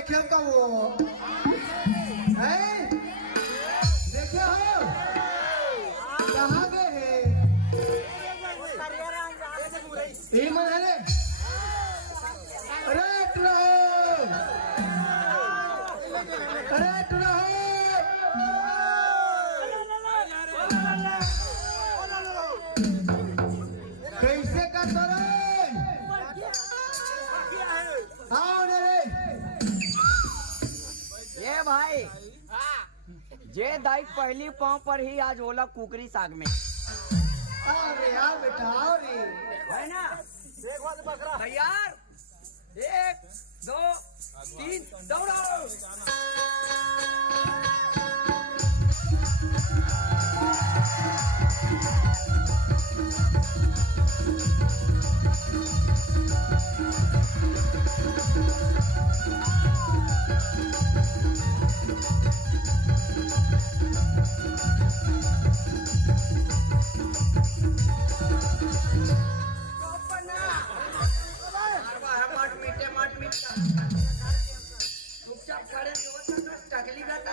देखे का वो है देखे हो कहाँ गए हैं ये मन है अरे कैसे कर तो रे आओ रे ये भाई जे दाई पहली पाँव पर ही आज ओला कुकरी साग में आओ रे आओ बेटा आओ रे है ना तैयार 1 2 3 दौड़ो चुपचाप खड़े टकली करता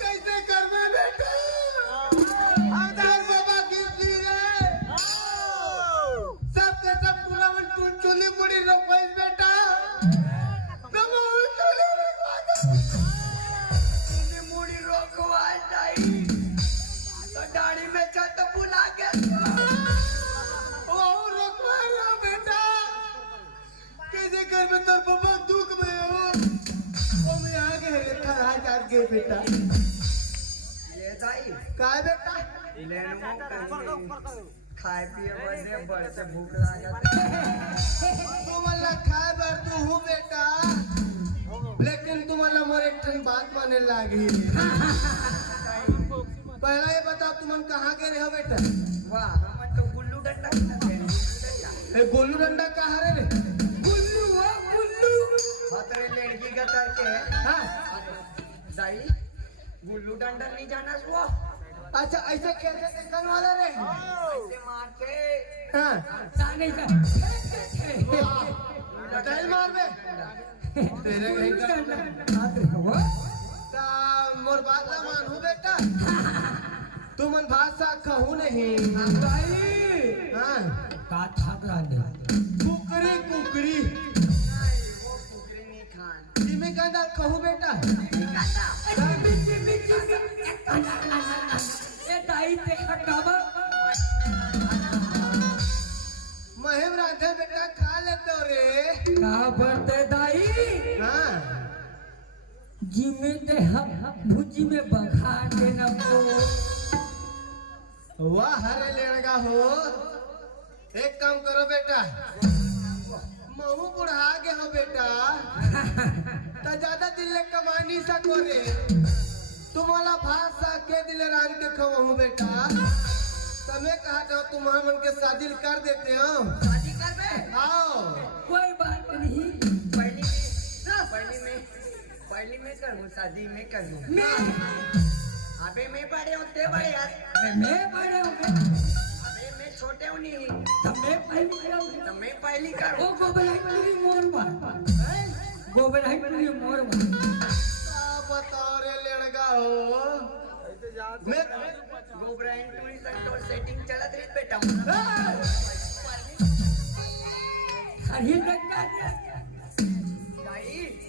कैसे कर मैं बेटा बाबा किसी रे सबके सब पुलावन तू चुनी मुड़ी रोपाइस बेटा चुनी मुड़ी रोकवाई नहीं तो दाढ़ी में छत बुला के रोकवाया बेटा कैसे कर में तो बाबा दुख में हो वो मैं आगे रेखा रहा जात गए बेटा ये दाई का बेटा खाए पिए बने बड़ से भूख लागत तुम्हारा खाए बर तू हूँ बेटा लेकिन तुम्हारा मोरे ठन बात माने लागी पहला ये बताओ तुमन कहाँ के रहे हो बेटा वाह हम तो गुल्लू डंडा गोलू डंडा कहाँ रे गुल्लू हतरे लड़की का करके हाँ दाई गुल्लू डंडा नहीं जाना वो अच्छा ऐसे कैसे देखने वाला रे ऐसे मार के हाँ जाने का बताइए मार बे तेरे कहीं का मोर बात ना मानू बेटा तुमन भाषा कहूँ नहीं हाँ का थाक रहा दे कुकरी कुकरी वो कुकरी नहीं खान जिम्मे का दाल कहूँ बेटा ये दाई ते खटावा महिम राधे बेटा खा लेते हो रे का बरते दाई हाँ जिमे ते भुजी में बघार देना को वाह हरे लेगा हो एक काम करो बेटा महू बुढ़ा के हो बेटा तो ज्यादा दिल ले कमानी सको रे तुम्हारा भाषा के दिल रान के खवाऊं बेटा तुम्हें कहा जाओ तुम्हारा मन के शादी कर देते हो शादी कर बे आओ कोई बात नहीं पहली में करूँ शादी में करूँ अबे मैं बड़े होते बड़े यार मैं बड़े होते अबे मैं छोटे हूँ नहीं तो मैं पहली करूँ वो गोबराई मोर बताओ रे लड़का हो मैं गोबराई सेटिंग चलत रही बेटा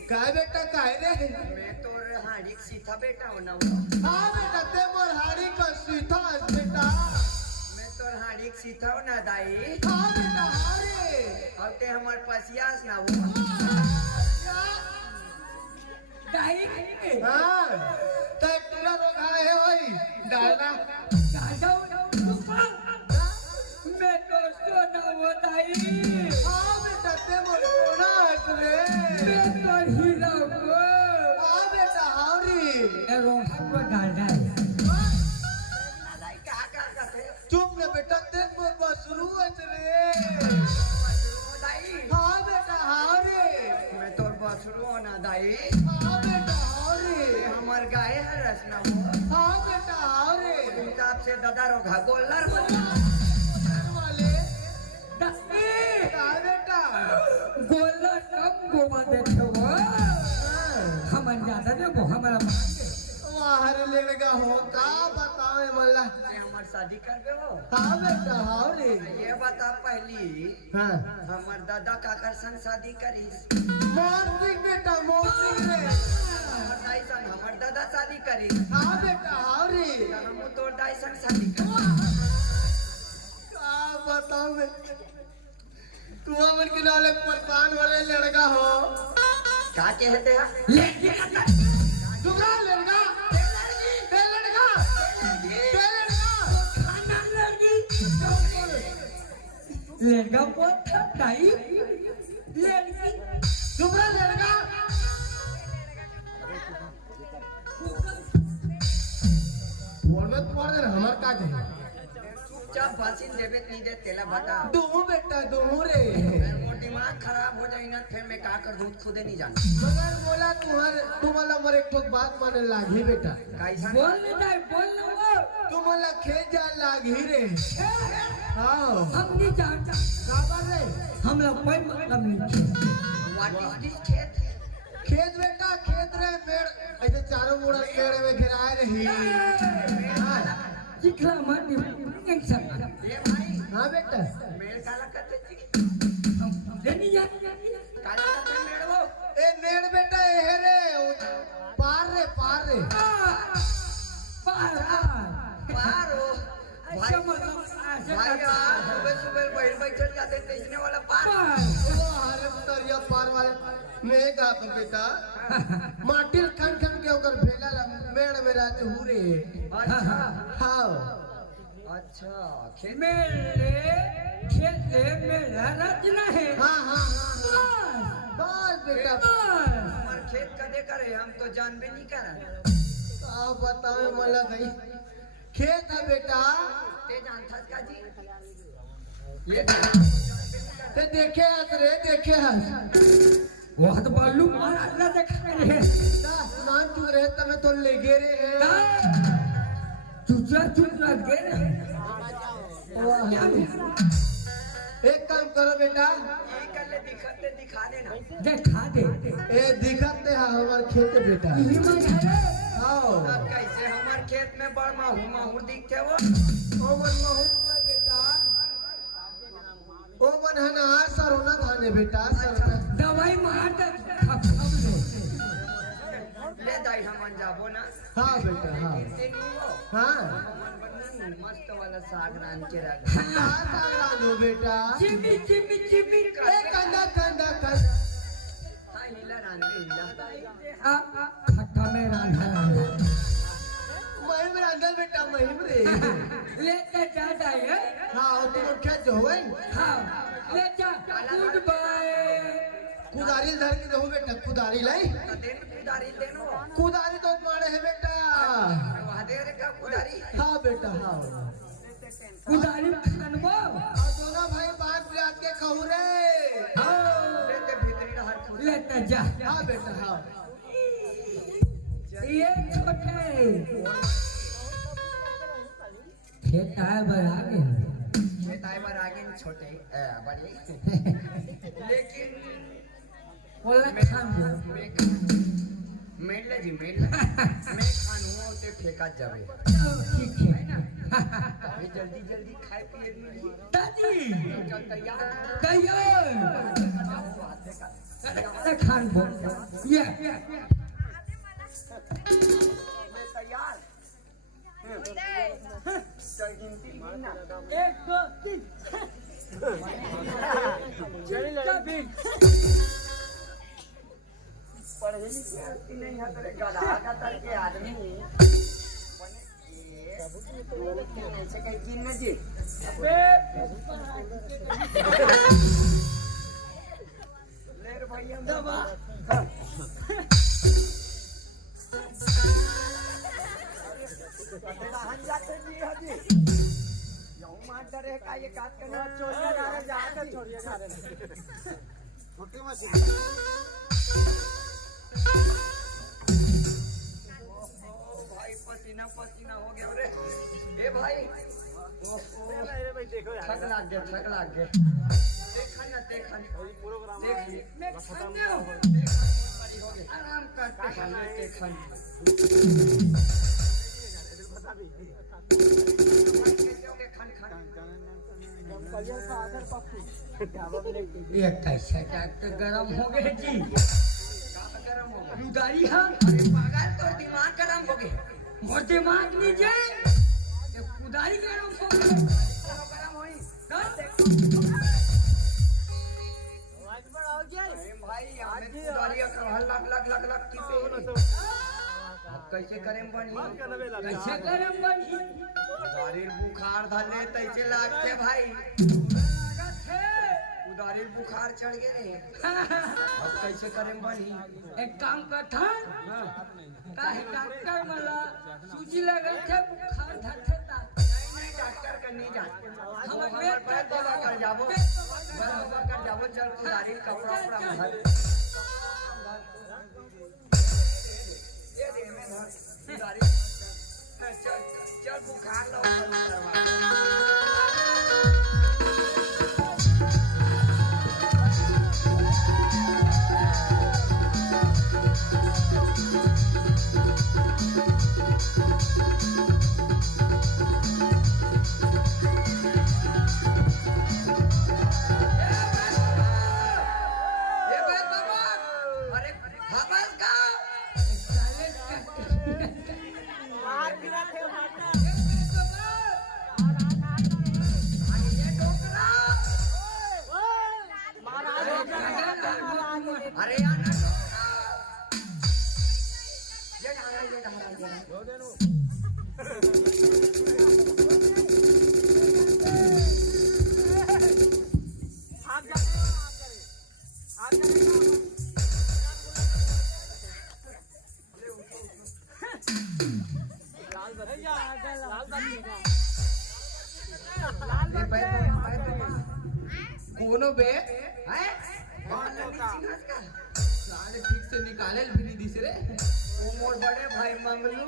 काय बेटा काय रे मैं तो हाड़ी सीधा बेटा हूँ ना हाँ बेटा ते मोर हाड़ी का सीधा बेटा मैं तो हाड़ी सीधा हूँ ना दाई हाँ बेटा हाड़ी अब ते हमारे पसियास ना वो दाई हाँ तो पूरा रोग आए है भाई डालना मैं तो सोना वो दाई हाँ बेटा ते मोर सोना है रे मैं तो हीरा वो हाँ बेटा हाड़ी चुप न बेटा तेज मोर बस शुरू है रे हाँ बेटा हाड़ी मैं तो बसरू होना दाई हाँ बेटा हाड़ी हमार गाय है रसना हाँ बेटा हाड़ी उनका हिसाब से दादा रोगा गोल्लर वाले दादी का बेटा गोला कब गोवा देते हो हमन ज्यादा दे वो हमारा वाहर लड़का हो का बताओ मल्ला हमार शादी कर दे हो हाँ बेटा हाँ रे ये बता पहली हाँ हमार दादा काकर संग शादी करीस मौसिक बेटा मौसिक रे हमार दाई संग हमार दादा शादी करी हाँ बेटा हाँ रे हम तोर दाई संग शादी करी का बताओ मैं तू हमन के नाले परेशान हो रहे लड़का हो का कहते हैं दूसरा लड़का ए लड़का लड़का बहुत ठंडाई लड़की दूसरा लड़का बोलने पड़ रहे हमार का कहे चुपचाप भाषण देवे नहीं दे तेला बता दू बेटा दू रे वो दिमाग खराब हो जाए ना फिर मैं का कर दूं खुदे नहीं जाना मगर बोला तुम्हारा मर एक ठोक बात माने लागी बेटा कैसा बोल नहीं बोल ना वो तुम्हारा खेत जा लागी रे हाँ हम नहीं जानता काबर रे हम लोग कोई मतलब नहीं व्हाट इज दिस खेत खेत बेटा खेत रे पेड़ ऐसे चारों मुड़ा पेड़ में घिराए रही चिखला माटी एक सब ये भाई हाँ बेटा मेल काला करते जी लेनी जा काला करते मेल वो ए मेड़ बेटा ए रे पार रे पार हो ऐसा मतलब भाई यार सुबह सुबह बैठ चल जाते बेचने वाला पार वो हरे तरिया पार वाले मैं का तो बेटा माटी खन खन के ओकर भेला मेड़ में रहते हुरे अच्छा हाँ अच्छा खेत मेरे खेते मेरा रचना है हाँ हाँ हाँ बस बेटा हमार खेत कदे करे हम तो जानबे नहीं करा का बताओ मला भाई खेत है बेटा ते जानता का जी ये ते देखे हस रे देखे हस वो तो बालू मार अल्लाह देखा रहे नाम तू रहे तमे तो ले गे रे चुचरा गे एक काम करो बेटा ये कल दिखा देना देखा दे ए दिखते है हमार खेत बेटा यही मन है हाँ अब कैसे हमार खेत में बड़ माहू दिखते वो ओ मन महू बेटा ओ मन हनार सर होना थाने बेटा सर दवाई मार दे खप ले दाई हम जाबो ना हाँ बेटा हाँ ते नहीं वो हाँ मस्त वाला साग रान के रख कहाँ सागरा दो बेटा चिमी चिमी चिमी ए कंदा कंदा हाँ हिला रान में हिला खट्टा में रांधा महिम रांधल बेटा महिम रे लेते ज्यादा है हाँ तुम क्या जो है हाँ ले जा गुड बाय कुदारी धर के दो बेटा कुदारी लाई दिन कुदारी देनो कुदारी तो मारे है बेटा वहां दे रे का कुदारी हाँ बेटा हाँ उदारी खानबो और दोनों भाई बात रात के कहू रे लेते भीतरी रहर खुद लेते जा हाँ बेटा हाँ ये छोटे खेत आए बड़ा गए खेत आए बार आगे छोटे बड़ी लेकिन बोला खान मेल जी मेल मैं खानू ते फेंका जावे ठीक है ना अभी जल्दी जल्दी खाए पिए ली दादी चल तैयार तैयार खान बोल ये तैयार चल गिनती गिनना 1 2 3 पढ़े लिखे नहीं है तेरे गधा का तर के आदमी ऐसे कहीं गिन जी ले रे भैया दबा जाते जी हाजी यू मार डरे का ये काट के चोरिया जा रहे जाकर चोरिया जा रहे छोटी मशीन भाई पसीना पसीना हो गया रे ए भाई थक लाग गए देखन ना देखन आराम करते हैं देखन ये कैसा डॉक्टर गरम हो गए जी गरम हो गए गाड़ी हाँ अरे पागल तो दिमाग गरम हो गए मोर दिमाग नहीं जाए कुदारी गरम हो गए गरम होई भाई हमें कुदारी लग की पे अब कैसे करें बनी कैसे करें बनी कुदारी बुखार धले तैसे लागते भाई कुदारी बुखार चढ़ गए अब कैसे करें बनी एक काम करता काहे डॉक्टर मला सूजी लगल थे बुखार धरते ता नहीं डॉक्टर का नहीं जान हम पेट का दवा कर जाबो चल कुदारी कपड़ा पूरा भर ये दे में धर कुदारी चल बुखार लो अरे यार कोनो बे हैं साले ठीक से निकाले भी नहीं दिस रे मोर बड़े भाई मंगलू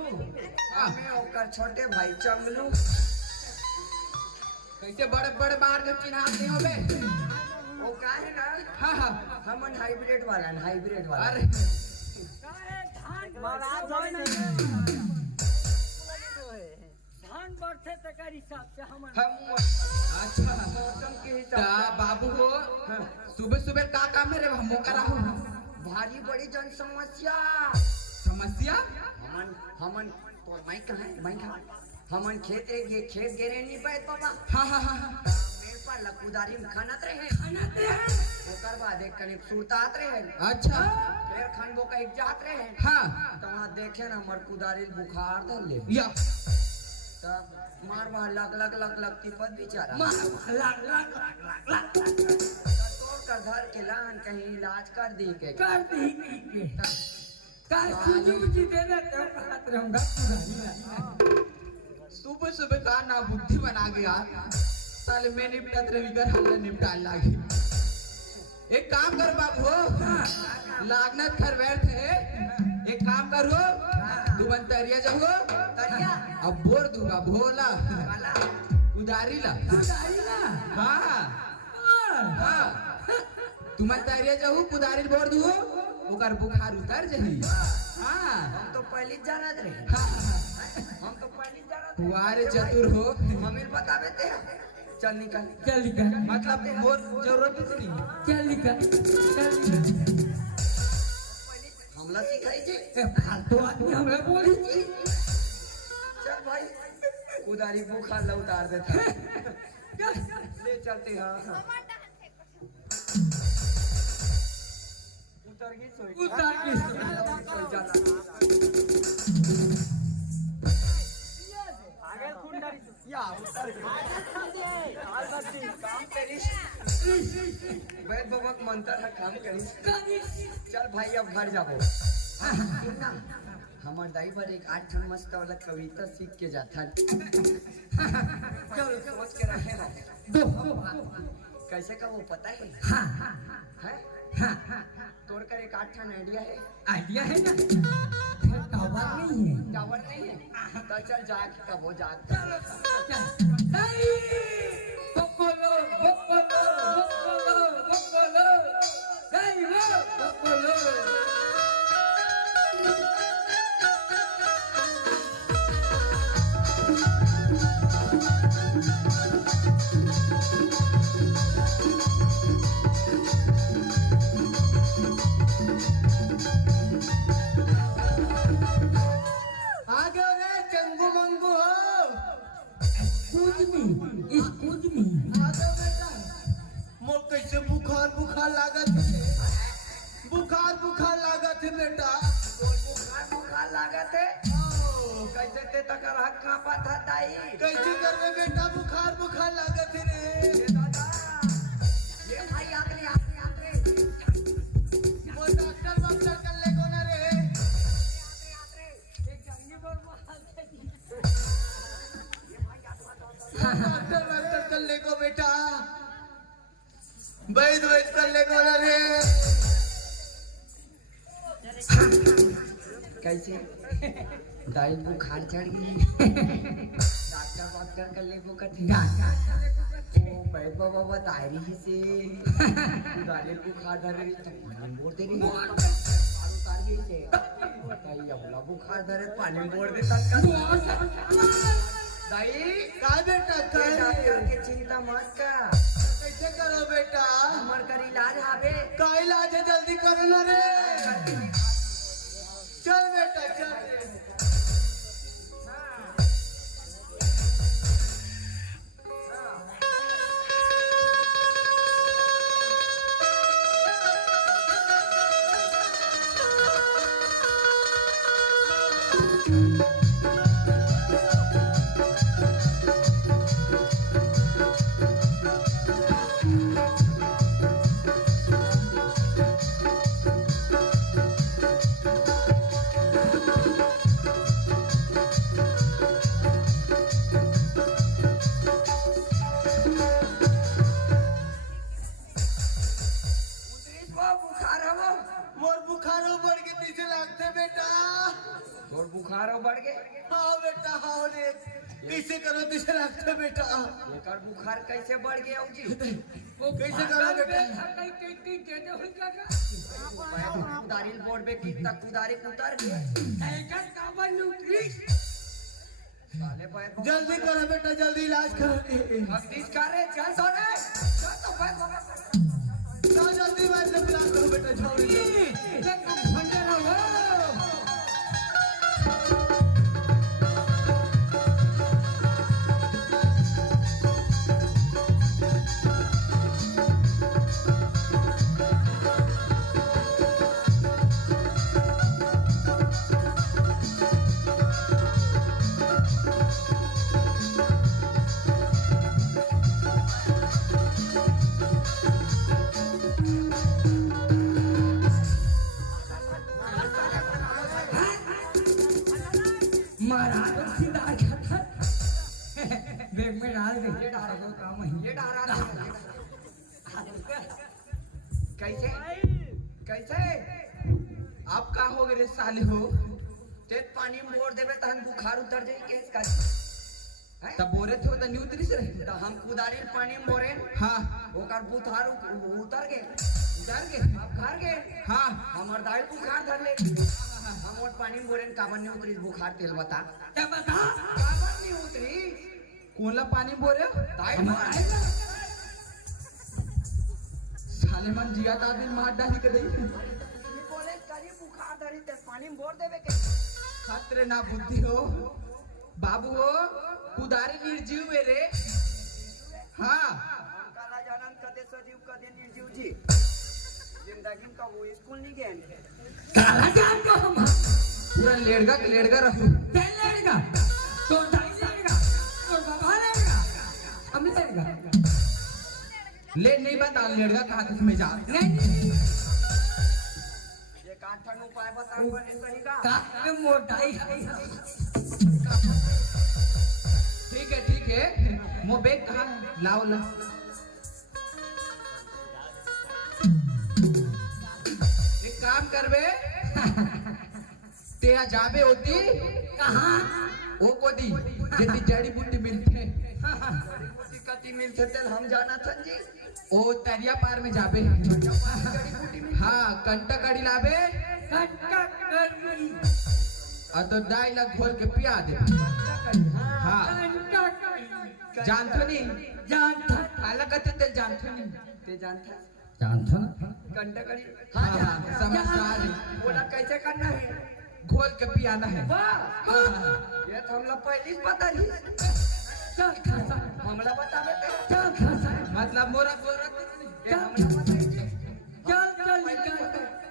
हमें ओकर छोटे भाई चंगलू कैसे बड़े बड़े बाहर जब चिन्हाते हो बे वो का है ना हाँ हाँ हमन हाइब्रिड वाला अरे धान बढ़ते तकर हिसाब से हम अच्छा मौसम के हिसाब ता बाबू हो सुबह सुबह का काम है रे हम करा हो भारी बड़ी जन समस्या हमन तो मैं कहां हमन खेत गेरे नहीं पाए बाबा हाँ मेरे पर लकुदारी में खानत रहे ओकर बाद एक कनिक सुरतात रहे अच्छा फिर खानबो का एक जात रहे हाँ तो वहां देखे ना हमर कुदारी बुखार धर ले या तब मार लग तिपत बेचारा तोड़ कर धर के लान कहीं इलाज कर दी के सुबह सुबह का ना बुद्धि बना गया साले मैं निपटत रही कर हमने निपटा लागी एक काम कर बाबू लागनत कर बैठे एक काम करो तू बंतरिया जाओ तरिया अब बोर दूंगा भोला वाला उदारी ला हाँ हाँ तुम तैयारी जाऊ कुदारी बोर दू ओकर बुखार उतर जही हाँ हम तो पहले जानत रहे हम तो पहले जानत तुम्हारे चतुर हो मम्मी बतावे थे चल निकल मतलब बहुत जरूरत नहीं चल निकल हमला सिखाई थी फालतू आदमी हमरा बोली थी चल भाई कुदारी बुखार ला उतार देता ले चलते हाँ उतर गई सोई उतर गई सोई जाला आगे कुंडरी या उतर गई हाल बत्ती काम करिस वैद बाबा का मंत्र है काम करिस चल भाई अब घर जाबो सुनना हमार दाई पर एक 8 ठन मस्त वाला कविता सीख के जाता चल सोच के रहे हो कैसे का वो पता है हाँ तोड़ कर एक आठ ठन आइडिया है। आइडिया है ना टावर नहीं है टावर नहीं है तो चल जाग कब हो जाग बकोलो बकोलो बकोलो बकोलो नहीं वो बकोलो आगे रे चंगू मंगू हो Excuse me. आगे बेटा मोर कैसे बुखार बुखार लागत है बुखार लागत है बेटा बुखार लागत है कैसे ते तकर हक कांपा था ताई कैसे करबे बेटा बुखार लागत है रे दादा ये भाई आगले मोर डॉक्टर कर ले कोना रे डॉक्टर कर ले को बेटा वैद कर ले कोना रे कैसे दाई बुखार चढ़ गई डॉक्टर कर ले वो कथी ओ भाई बाबा बता रही से दाई बुखार धर रही तो बोल दे रही उतार गई से भाई अबला बुखार धरे पानी बोल दे तक दाई का बेटा डॉक्टर के चिंता मत कर कैसे करो बेटा हमर कर इलाज हावे का इलाज है जल्दी करो ना रे चल बेटा चल बुखार हवो मोर बुखारो बढ़ के पीछे लागते बेटा और बुखार बढ़ गए हाँ बेटा हाँ रे कैसे करो पीछे लागते बेटा एकर बुखार कैसे बढ़ गया जी कैसे करो बेटा कुदारी बोर्ड पे कितना कुदारी उतर गए साले पैर जल्दी करो बेटा जल्दी इलाज करो भक्ति करे चल तो रे चल तो पैर जाओ जल्दी मैं इलाज करो बेटा जाओ बैग में डाल दे ये डारा तो काम है ये डारा कैसे कैसे आप का हो गए साले हो तेज पानी में मोड़ देवे तहन बुखार उतर जाई केस का तब बोरे थे तो नहीं उतरी से तो हम कुदारी में पानी में मोरे हाँ ओकर बुखार उतर गए अब घर गए हाँ हमर दाई बुखार धर ले हम और पानी में मोरे काबर नहीं उतरी बुखार तेल बता क्या बता काबर नहीं उतरी कोला पानी बोरे दाई साले मन जिया ता दिन मार डाली के दई बोले करी बुखार धरी ते पानी में बोर देवे के खतरे ना बुद्धि हो बाबू हो कुदारी निर्जीव है रे हाँ काला जानन कदे सजीव कदे निर्जीव जी जिंदगी में कबो स्कूल नहीं गए काला जान को हम पूरा लेड़गा रहो तेल लेगा तो दाई लेगा तो बाबा लेगा हम लेगा ले नहीं बता लेड़गा कहाँ किस में जा नहीं ये काठन उपाय बताओ बने सही का का मोटाई ठीक है मो बैग कहाँ लाओ ला करबे तेरा जाबे होती कहाँ वो को दी जेती जड़ी बूटी मिलते कति मिलते तेल हम जाना था जी ओ तरिया पार में जाबे हाँ कंटा कड़ी लाबे घंटा करी और तो डाई लग घोल के पिया दे हाँ घंटा करी जानतो नहीं जानता अलग कते तेल जानतो नहीं ते जानता जानतो ना घंटा करी हाँ हाँ समझदार है। बोला कैसे करना है घोल के पियाना है वाह हाँ ये तो हम लोग पहले ही पता नहीं चल खासा हमला बता बेटे चल खासा मतलब मोरा गोरा ये हमला बताइए चल चल निकल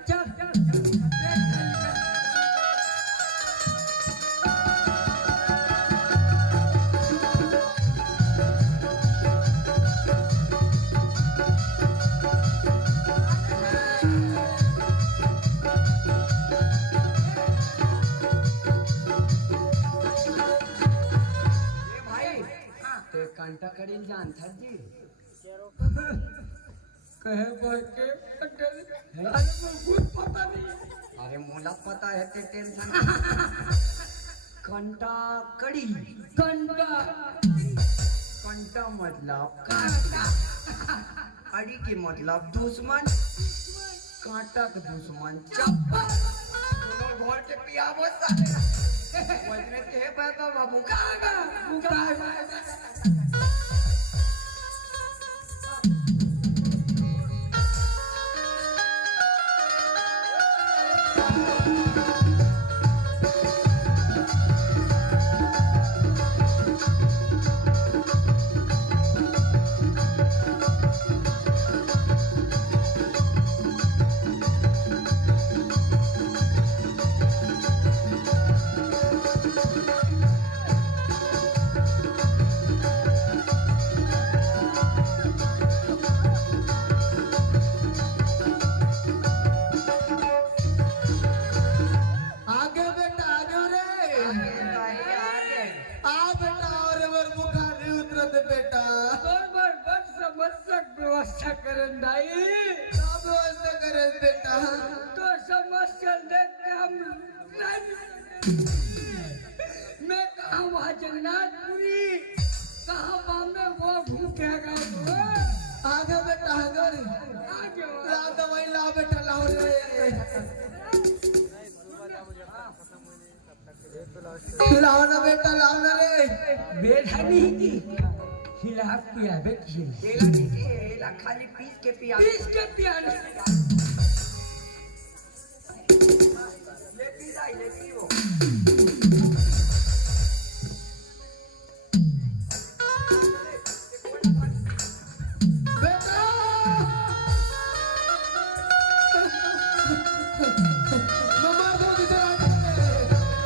चल ये भाई ते कांटा करी जानता जी कहे बोल के अरे कुछ पता नहीं अरे मोला पता है ते टेंशन घंटा कड़ी कंडा कंटा मतलब अड़ी के मतलब दुश्मन कांटा के दुश्मन चप्पल दोनों घर के पियाबो साले वजने ते बाबा बाबू कागा आगे बेटा आगे रे आ बेटा और वर बुखार नहीं उतरत बेटा बरोबर बस समस्या व्यवस्था करन दाई सब व्यवस्था करे बेटा तो समस्या देख के हम मैं कहा वहाँ जगन्नाथपुरी कहा बॉम्बे वो भूखेगा वो आगे बेटा आगे रे आगे ला दवाई ला बेटा लाओ रे लाओ ना बेटा लाओ ना रे बेटा नहीं की हिला पिया बेटी केला दीजिए केला खाली पीस के पिया पीस के पियाने ले पी जाए ले पी वो बेटा मम्मा को इधर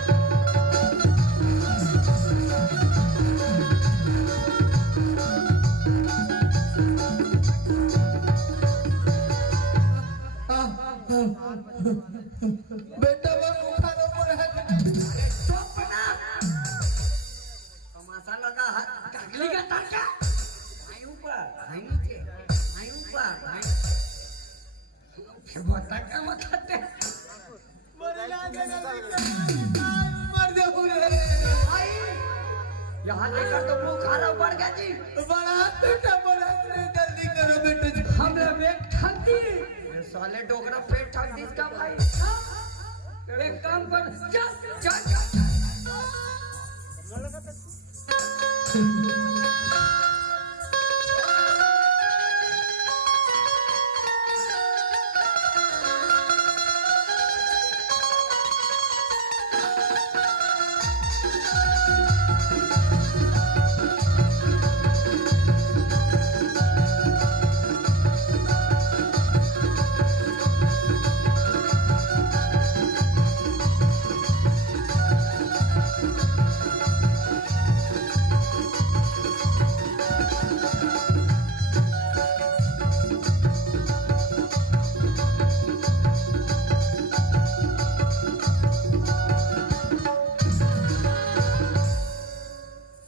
आ बेटा बस उठाना पड़ा सपना तमाशा लगा हाथ कागली का तड़का आई ऊपर आई नीचे आई ऊपर आई बता क्या बताते मर जाऊँ रे यहाँ लेकर तो मुंह खराब पड़ गया जी बड़ा बेटा बड़ा जल्दी करो बेटे हमने में ठगी ये साले डोगरा पेट ठग जिसका भाई एक काम कर चल चल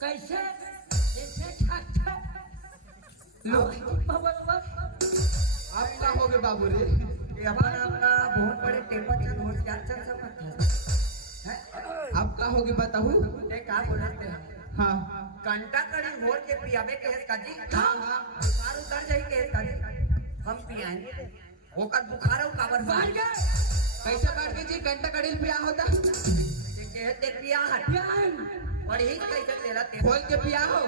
कैसे ऐसे ठाक लो आप क्या हो गए बाबू रे ये अपना अपना बहुत बड़े टेबल होगी बताऊ? का बोलते हैं हाँ कंटा कड़ी घोल के पियाबे के है काजी हाँ हाँ बुखार उतर जाई के काजी हम पियाएंगे ओकर बुखार और काबर बाहर गए कैसे काट के जी घंटा कड़ी पिया होता? ये कहते पिया है पढ़ी कैसे तेरा ते खोल के पिया हो?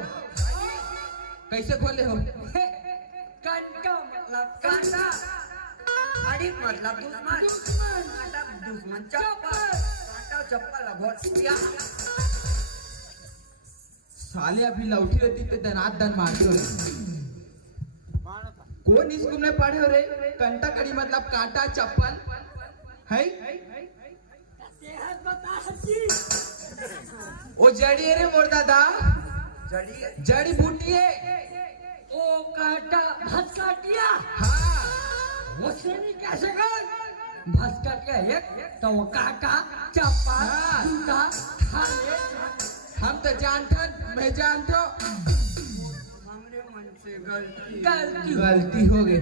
कैसे खोले हो? कंटा मतलब कंटा अड़ी मतलब दुश्मन मतलब दुश्मन चप्पल कांटा चप्पल घोल पिया साले अभी लौटी रहती तो दनात दन मारते हो रे। कौन स्कूल में पढ़े हो रे? कंटा कड़ी मतलब कांटा चप्पल है? ओ जड़ी है रे मोर दादा, जड़ी जड़ी बूटी है। ओ कांटा भसकाटिया हाँ उसे नहीं कैसे कर भसकाटिया एक तो वो कांटा चप्पल हाँ। जूता खाने हम तो जानते, मैं जानता हमरे मन से गलती हो गई।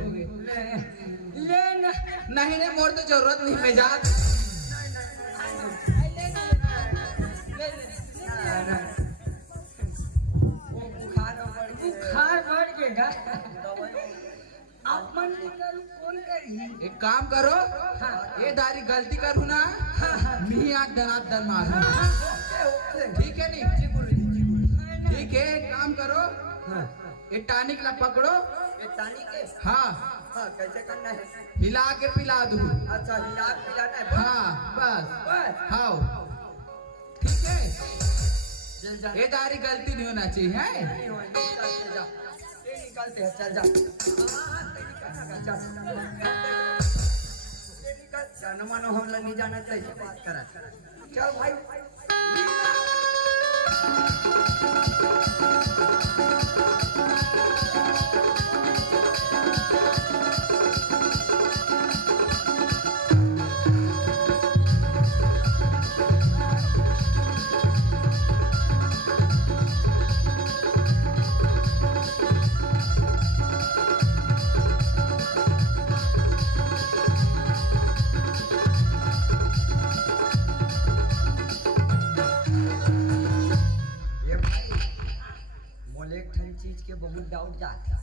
लेना नहीं नहीं मोर तो जरूरत नहीं, मैं जान बुखार बढ़ गएगा अपन निकल कौन करी एक काम करो, ये दारी गलती करूँ ना मी आग दनात दन मारू, ठीक है नहीं? ठीक है एक काम करो, ये टानिक ला पकड़ो, ये टानी के हाँ हाँ कैसे करना है हिला के पिला दूँ। अच्छा हिला पिलाना है हाँ बस बस हाँ ठीक है। चल जा ये दारी गलती नहीं होना चाहिए है? नहीं होए, चल जा ये निकलते हैं चल जा हाँ ये निकल जानो मानो हम लोग नहीं जाना चाहिए बात करा चल भाई ये भाई मोले एक ठन चीज के बहुत डाउट जाता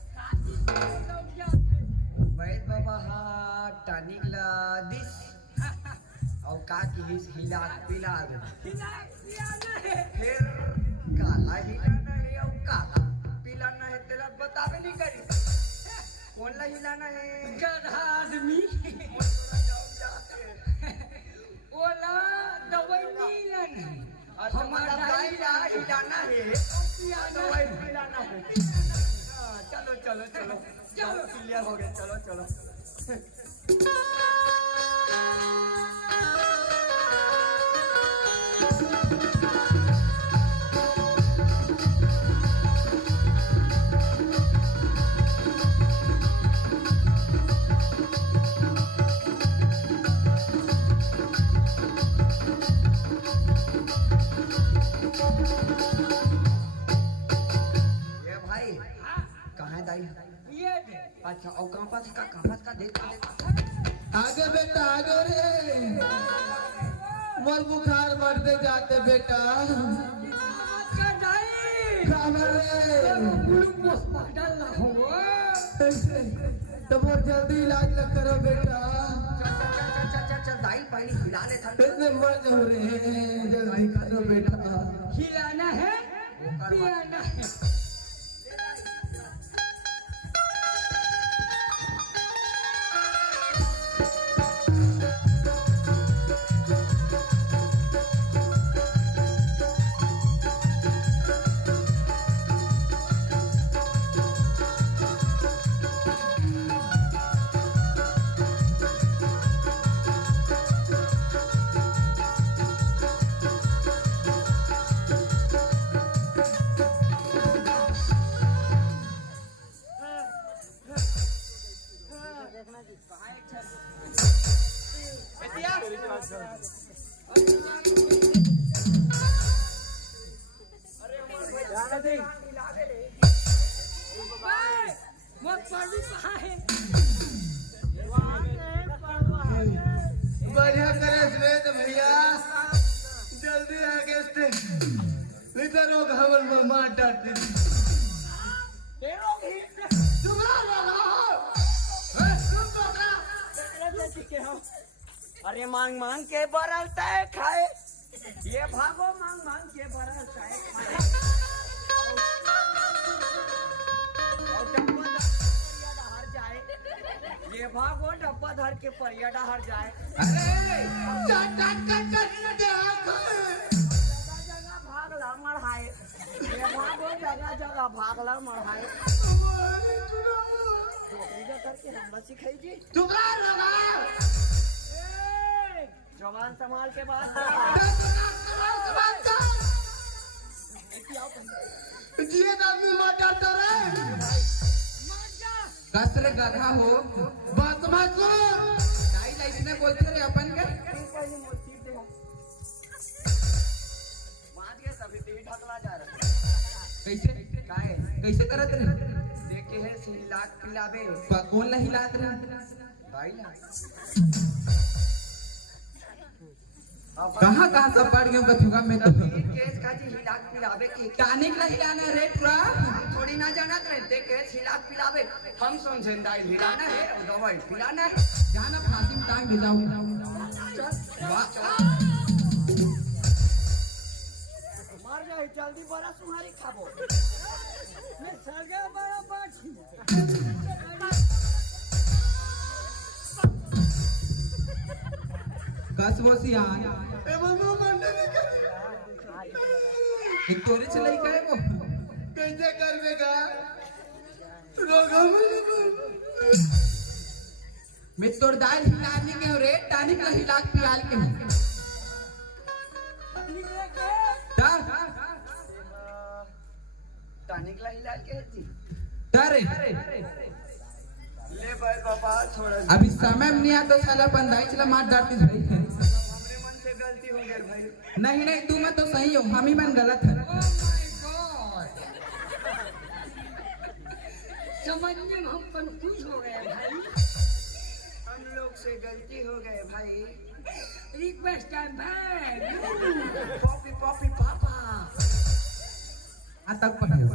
वैद बाबा हा टानिक ला दिस और का की हिस हिला पिला दो फिर काला हिलाना है और काला पिलाना है तेरा बतावे नहीं करी कौन ला हिलाना है गधा आदमी ओला दवाई नहीं लाना हमारा हिलाना है दवाई पिलाना है चलो चलो चलो चलो क्लियर हो गया चलो चलो ये भाई कहाँ है दाई ये अच्छा और कहाँ का देख आगे बेटा आगे रे, मोर बुखार बढ़ते जाते बेटा। खबर रे तो बहुत जल्दी इलाज लग करो बेटा, दाई पहले हिला ले था इतने मर जाओ रे, जल्दी करो बेटा। हिलाना है पिलाना है बढ़िया करे श्वेत भैया, जल्दी आके कैसे रोग हमन में मार डालते अरे मांग मांग के बरलता है खाए, ये भागो मांग मांग के बरलता है खाए। और डब्बा धर परिया डहर जाए, ये भागो डब्बा धर के परिया डहर जाए। जगह जगह भागला मढ़ाए, ये भागो जगह जगह भागला मढ़ाए। करके हम सिखाई जी जवान संभाल के बात कसरे गधा हो बात दाई लाइसने बोलते रे अपन के सभी टीवी ढकला जा रहा कैसे काहे कैसे करत रे देखे है सिलाक पिलावे कौन ला हिलात रे भाई ना कहाँ कहाँ सब पड़ गए कथुगा में तो केस का जी हिलाक पिलावे की टानिक ला हिलाना रे पूरा थोड़ी ना जानत रहे देखे हिलाक पिलावे हम समझे दाई हिलाना है और दवाई पिलाना है जाना फांसी में टांग दे जाओ मर जाए जल्दी बड़ा तुम्हारी खाबो मैं सर गया बड़ा बाछी कसबो सियान ए मम्मा मंडे नहीं कर एक तोरे चलाई करे वो कैसे करवेगा रोग हमन मैं तोड़ दाल हिलाने के रे टानिक ला हिलाक पियाल के टानिक ला हिला के थी डरे ले भाई बाबा छोड़ अभी समय में नहीं आता साला बंदाई चला मार डालती भाई हमरे मन से गलती हो गई भाई नहीं नहीं तू मैं तो सही हो हम ही मन गलत है समझने में हम कंफ्यूज हो गए भाई हम लोग से गलती हो गए भाई रिक्वेस्ट टाइम भाई पॉपी पॉपी पापा कहाँ तक पढ़े हो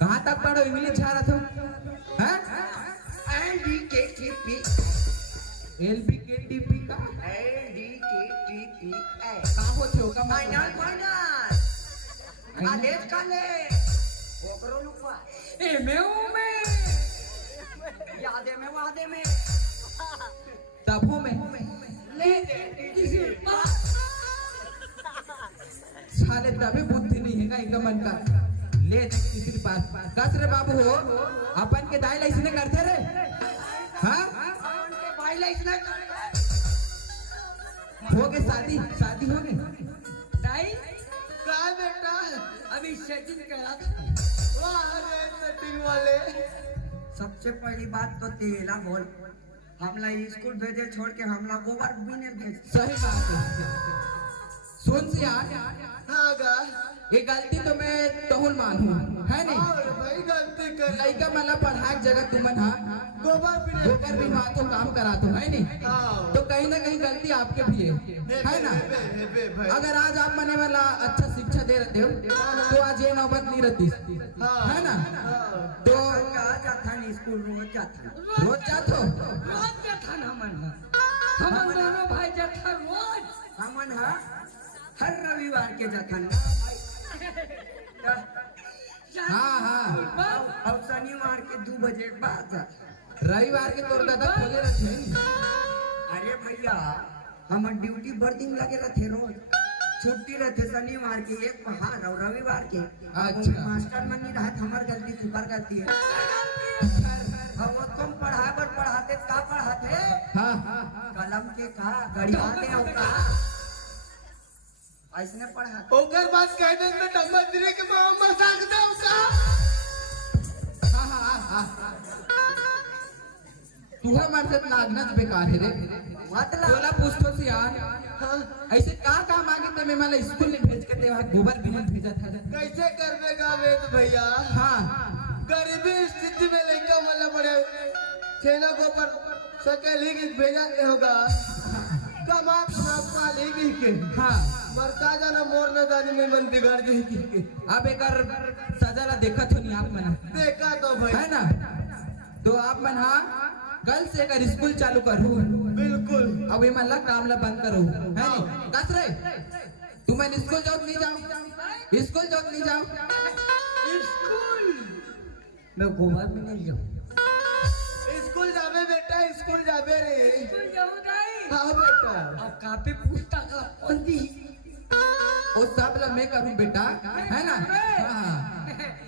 कहाँ तक पढ़ो इंग्लिश छा रहा था हैं LDKTP LBKTP का LDKTP कहाँ होते हो का फाइनल फाइनल आदेश काले ओकरो लुकवा में यादे में वादे में तबो में ले दे किसी पास साले तभी बुद्धि नहीं है का एकदम मन का ले किसी के पास कस रे बाबू हो अपन के दाई लाइसने करते रे हाँ उनके भाई लाइसना हो गए शादी शादी हो गई दाई का बेटा अभी सेटिंग करा वाह रे सेटिंग वाले सबसे पहली बात तो तेला बोल हमला स्कूल भेजे छोड़ के हमला गोबर बिने भेज सही बात है सुन से यार हाँ गा ये गलती तो मैं तहुल मानूं है नहीं और भाई गलती कर लड़का मला पढ़ाक जगह तुमन हाँ गोबर बिना गोबर भी मातो काम कराते हो है नहीं हाँ तो कहीं ना कहीं गलती आपके भी है ना भाई अगर आज आप मने वाला अच्छा शिक्षा दे रहे हो तो आज ये नौबत नहीं रहती है ना तो कहा जाता नहीं स्कूल रोज जाता रोज जाते हो रोज जाता ना हम दोनों भाई जाता रोज हमन हर रविवार के जाता ना हाँ हाँ और शनिवार के 2 बजे के बाद रविवार के तोर दादा खोले रहते हैं अरे भैया हमार ड्यूटी बर्दिंग लगे रहते रोज छुट्टी रहते शनिवार के एक पहाड़ और रविवार के अच्छा। मास्टर मन नहीं रहते हमार गलती सुपर गलती है अब वो तुम पढ़ाए पर पढ़ाते का पढ़ाते हाँ कलम के का गड़ियाते हो का ऐसने पढ़ाते ओकर बाद कह दे तो डम्बा दिने के मामा सांग दे उसका हाँ तू हमारे साथ लागना बेकार है रे मतलब बोला पूछतो से यार ऐसे का काम आगे ते मैं मला स्कूल में भेज के ते वहाँ गोबर भी भेजा था कैसे करवेगा वेद भैया हाँ गरीबी स्थिति में लड़का वाला बड़े छेना गोबर सकेली की भेजा के होगा कमा खा पालेगी के हाँ पर का जाना मोर न जाने में मन बिगाड़ देगी। अब एक सजाला देखा तो नहीं आप मना देखा तो भाई है ना, तो आप मन हाँ कल से अगर स्कूल चालू करूँ बिल्कुल। अब ये मन ला काम ला बंद करो है नहीं कस रे तुम स्कूल जाओ नहीं जाओ, स्कूल जाओ नहीं जाओ, स्कूल मैं गोवा में नहीं जाऊँ। स्कूल जावे बेटा, स्कूल जावे रे। स्कूल जाऊँ नहीं। हाँ बेटा। अब कापी पुस्तक कौन दी? वो सब ला मैं करूँ बेटा है ना। हाँ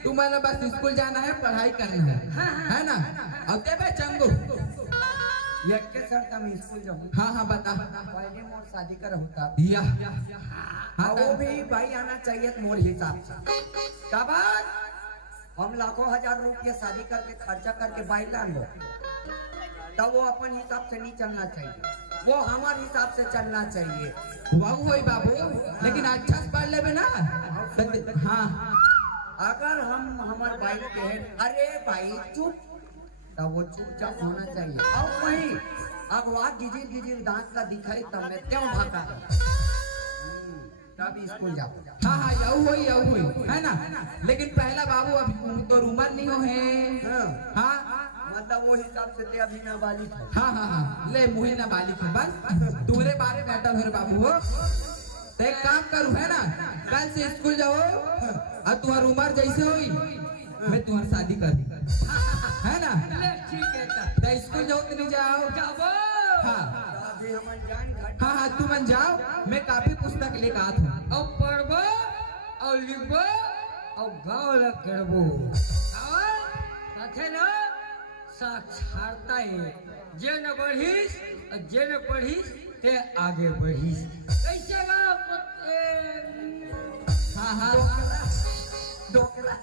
तुम्हारा बस स्कूल जाना है, पढ़ाई करना है ना। अब दे बे चंगू एक के सर तम स्कूल जाऊँ। हाँ बता पहले मोर शादी कर होता या हाँ वो भी भाई आना चाहिए मोर हिसाब से। क्या बात हम लाखों हजार रुपया शादी करके खर्चा करके भाई लान लो तब वो अपन हिसाब से नहीं चलना चाहिए, वो हमारे हिसाब से चलना चाहिए। बाबू भाई बाबू लेकिन अच्छा से पढ़ ले ना। हाँ अगर हम हमारे भाई के अरे भाई चुप तो वो चुपचाप होना चाहिए। अब वही अगवा गिजिर गिजिर दांत का दिखाई तब मैं क्यों भागा तब स्कूल जाओ। हाँ यू हुई है ना। लेकिन पहला बाबू अभी तो उम्र नहीं हो है। हाँ मतलब वो हिसाब से ते अभी नाबालिग है। हाँ ले मुही ना बालिक है बस तुम्हारे बारे में अटल हो बाबू हो। तो एक काम करूँ है ना, कल से स्कूल जाओ और तुम्हारी उम्र जैसे हुई मैं तुम्हारी शादी कर दी है ना। ठीक है तो स्कूल जाओ तो नहीं जाओ। हाँ अभी हम जान घाट हाँ तुम जाओ, मैं काफी पुस्तक लेकर आता हूँ। और पढ़बो और लिखबो और गाँव ला करबो और साथे ना साक्षरता है। जे न बढ़ीस और जे न पढ़ीस ते आगे बढ़ीस। कैसे बा हाँ डोकला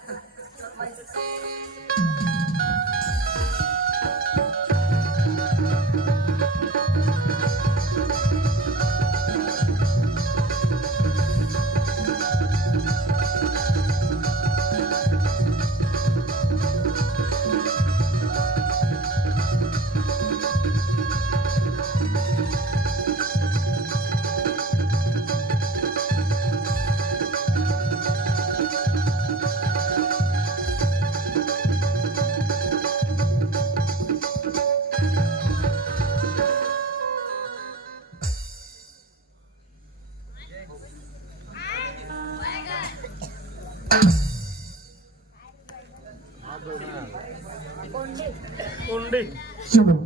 Undi.